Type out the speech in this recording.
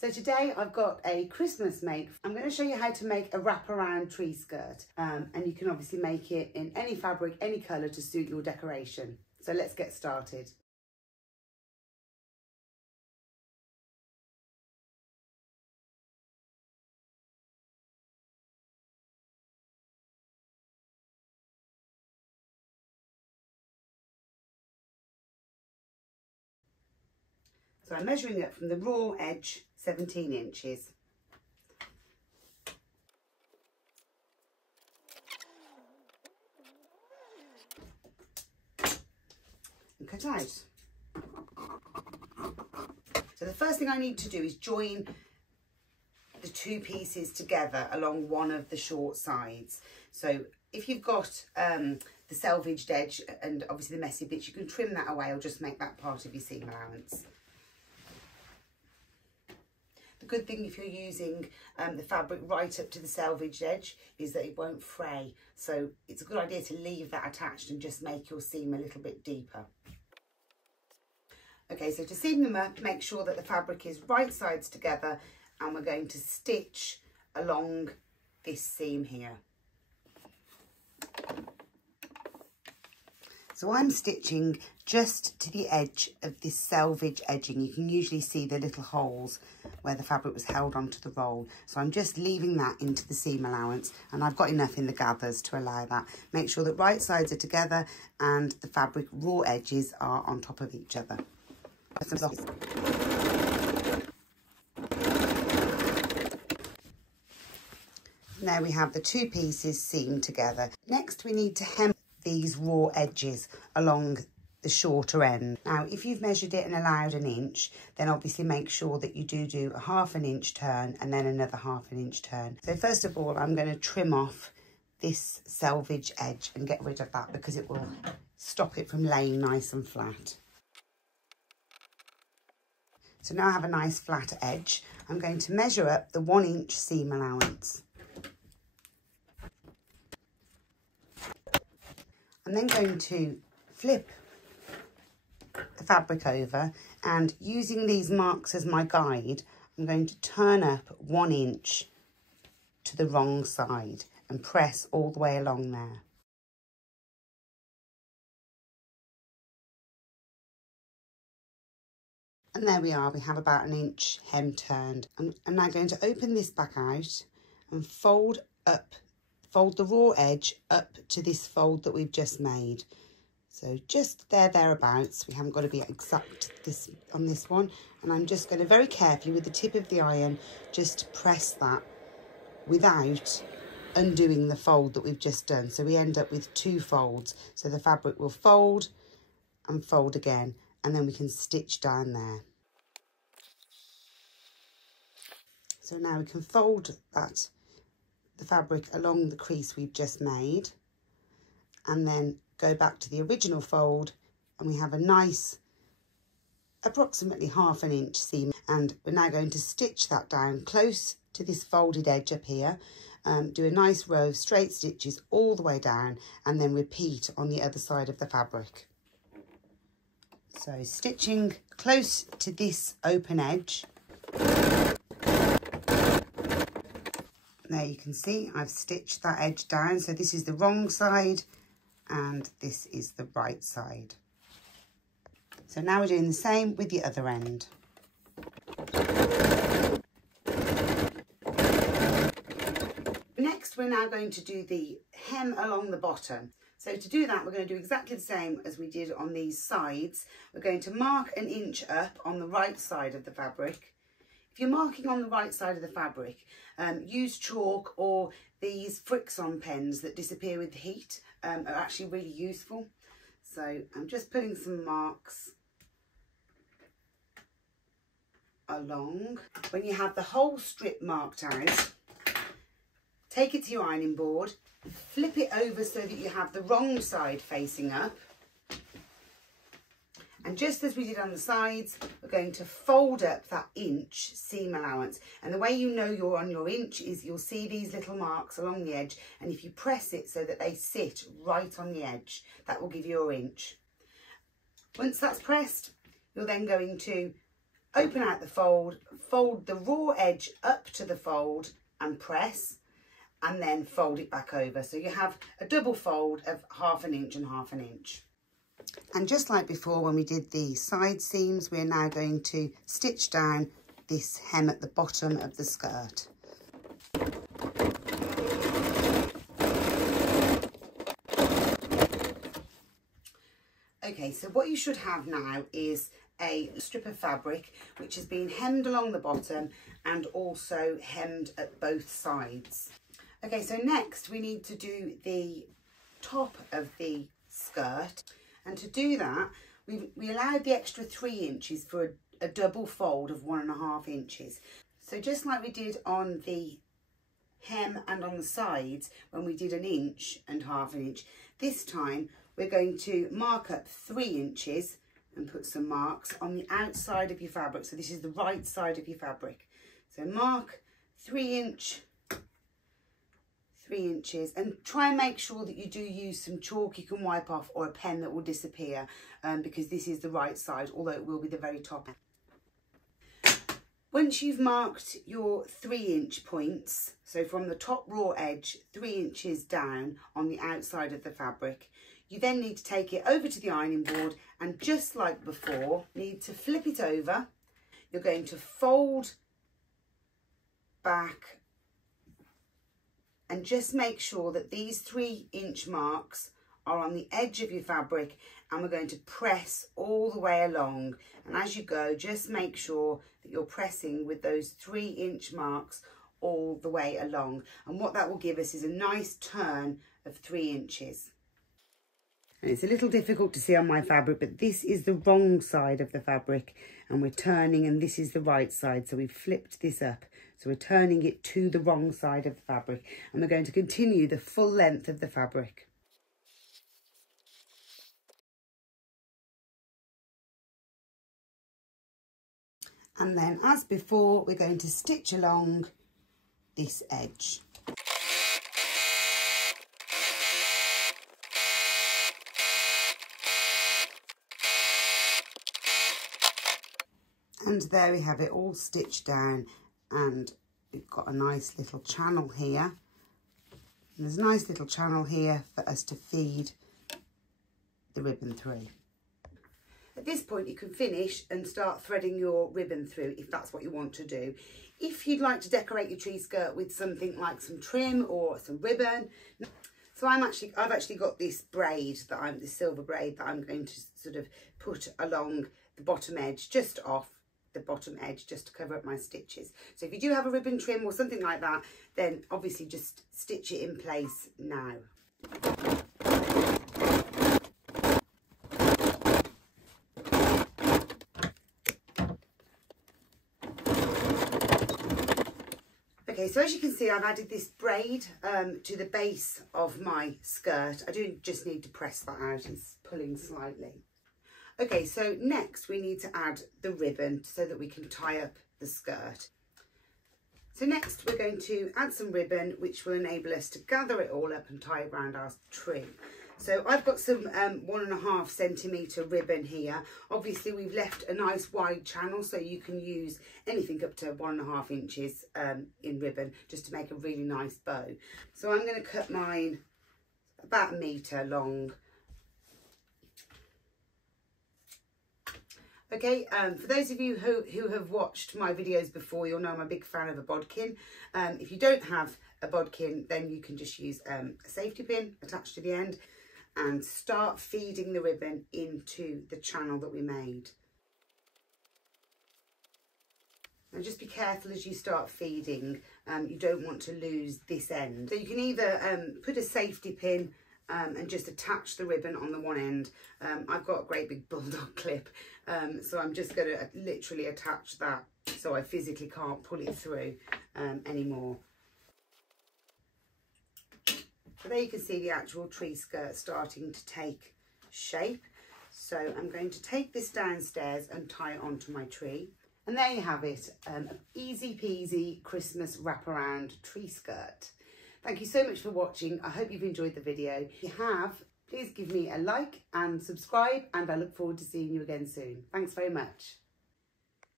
So today I've got a Christmas make. I'm going to show you how to make a wraparound tree skirt, and you can obviously make it in any fabric, any colour to suit your decoration. So let's get started. So I'm measuring it from the raw edge 17 inches. And cut out. So the first thing I need to do is join the two pieces together along one of the short sides. So if you've got the selvaged edge and obviously the messy bits, you can trim that away or just make that part of your seam allowance. The good thing if you're using the fabric right up to the selvaged edge is that it won't fray. So it's a good idea to leave that attached and just make your seam a little bit deeper. Okay, so to seam them up, make sure that the fabric is right sides together, and we're going to stitch along this seam here. So I'm stitching just to the edge of this selvage edging. You can usually see the little holes where the fabric was held onto the roll. So I'm just leaving that into the seam allowance, and I've got enough in the gathers to allow that. Make sure that right sides are together and the fabric raw edges are on top of each other. Now we have the two pieces seamed together. Next we need to hem these raw edges along the shorter end. Now if you've measured it and allowed an inch, then obviously make sure that you do a ½ inch turn and then another ½ inch turn. So first of all I'm going to trim off this selvage edge and get rid of that because it will stop it from laying nice and flat. So now I have a nice flat edge. I'm going to measure up the 1 inch seam allowance. I'm then going to flip the fabric over, and using these marks as my guide, I'm going to turn up 1 inch to the wrong side and press all the way along there. And there we are, we have about 1 inch hem turned. I'm now going to open this back out and fold the raw edge up to this fold that we've just made. So just thereabouts. We haven't got to be exact on this one. And I'm just going to very carefully with the tip of the iron just press that without undoing the fold that we've just done. So we end up with 2 folds. So the fabric will fold and fold again, and then we can stitch down there. So now we can fold the fabric along the crease we've just made, and then go back to the original fold, and we have a nice approximately ½ inch seam, and we're now going to stitch that down close to this folded edge up here. Do a nice row of straight stitches all the way down, and then repeat on the other side of the fabric. So stitching close to this open edge. There you can see I've stitched that edge down. So this is the wrong side and this is the right side. So now we're doing the same with the other end. Next, we're now going to do the hem along the bottom. So to do that, we're going to do exactly the same as we did on these sides. We're going to mark 1 inch up on the right side of the fabric. If you're marking on the right side of the fabric, use chalk or these Frixion pens that disappear with the heat are actually really useful. So I'm just putting some marks along. When you have the whole strip marked out, take it to your ironing board, flip it over so that you have the wrong side facing up. And just as we did on the sides, we're going to fold up that inch seam allowance. And the way you know you're on your inch is you'll see these little marks along the edge. And if you press it so that they sit right on the edge, that will give you your inch. Once that's pressed, you're then going to open out the fold, fold the raw edge up to the fold and press, and then fold it back over. So you have a double fold of 1/2 inch and 1/2 inch. And just like before when we did the side seams, we're now going to stitch down this hem at the bottom of the skirt. Okay, so what you should have now is a strip of fabric which has been hemmed along the bottom and also hemmed at both sides. Okay, so next we need to do the top of the skirt, and to do that we allowed the extra 3 inches for a double fold of 1.5 inches. So just like we did on the hem and on the sides when we did 1 inch and 1/2 inch, this time we're going to mark up 3 inches and put some marks on the outside of your fabric. So this is the right side of your fabric. So mark 3 inches, and try and make sure that you do use some chalk you can wipe off, or a pen that will disappear, because this is the right side, although it will be the very top. Once you've marked your 3 inch points, so from the top raw edge 3 inches down on the outside of the fabric, you then need to take it over to the ironing board, and just like before, need to flip it over. You're going to fold back and just make sure that these 3 inch marks are on the edge of your fabric, and we're going to press all the way along. And as you go, just make sure that you're pressing with those 3 inch marks all the way along. And what that will give us is a nice turn of 3 inches. And it's a little difficult to see on my fabric, but this is the wrong side of the fabric, and we're turning, and this is the right side. So we've flipped this up. So we're turning it to the wrong side of the fabric, and we're going to continue the full length of the fabric. And then, as before, we're going to stitch along this edge. And there we have it all stitched down, and we've got a nice little channel here. And there's a nice little channel here for us to feed the ribbon through. At this point you can finish and start threading your ribbon through if that's what you want to do. If you'd like to decorate your tree skirt with something like some trim or some ribbon. So I've actually got this braid this silver braid that I'm going to sort of put along the bottom edge, just off the bottom edge, just to cover up my stitches. So if you do have a ribbon trim or something like that, then obviously just stitch it in place now. Okay, so as you can see, I've added this braid to the base of my skirt. I do just need to press that out, it's pulling slightly. Okay, so next we need to add the ribbon so that we can tie up the skirt. So next we're going to add some ribbon, which will enable us to gather it all up and tie it around our tree. So I've got some 1.5 centimetre ribbon here. Obviously we've left a nice wide channel, so you can use anything up to 1.5 inches in ribbon, just to make a really nice bow. So I'm going to cut mine about 1 metre long. Okay, for those of you who have watched my videos before, you'll know I'm a big fan of a bodkin. If you don't have a bodkin, then you can just use a safety pin attached to the end and start feeding the ribbon into the channel that we made. And just be careful as you start feeding, you don't want to lose this end. So you can either put a safety pin and just attach the ribbon on the one end. I've got a great big bulldog clip, so I'm just going to literally attach that so I physically can't pull it through anymore. So there you can see the actual tree skirt starting to take shape. So I'm going to take this downstairs and tie it onto my tree. And there you have it, easy peasy Christmas wraparound tree skirt. Thank you so much for watching. I hope you've enjoyed the video. If you have, please give me a like and subscribe, and I look forward to seeing you again soon. Thanks very much.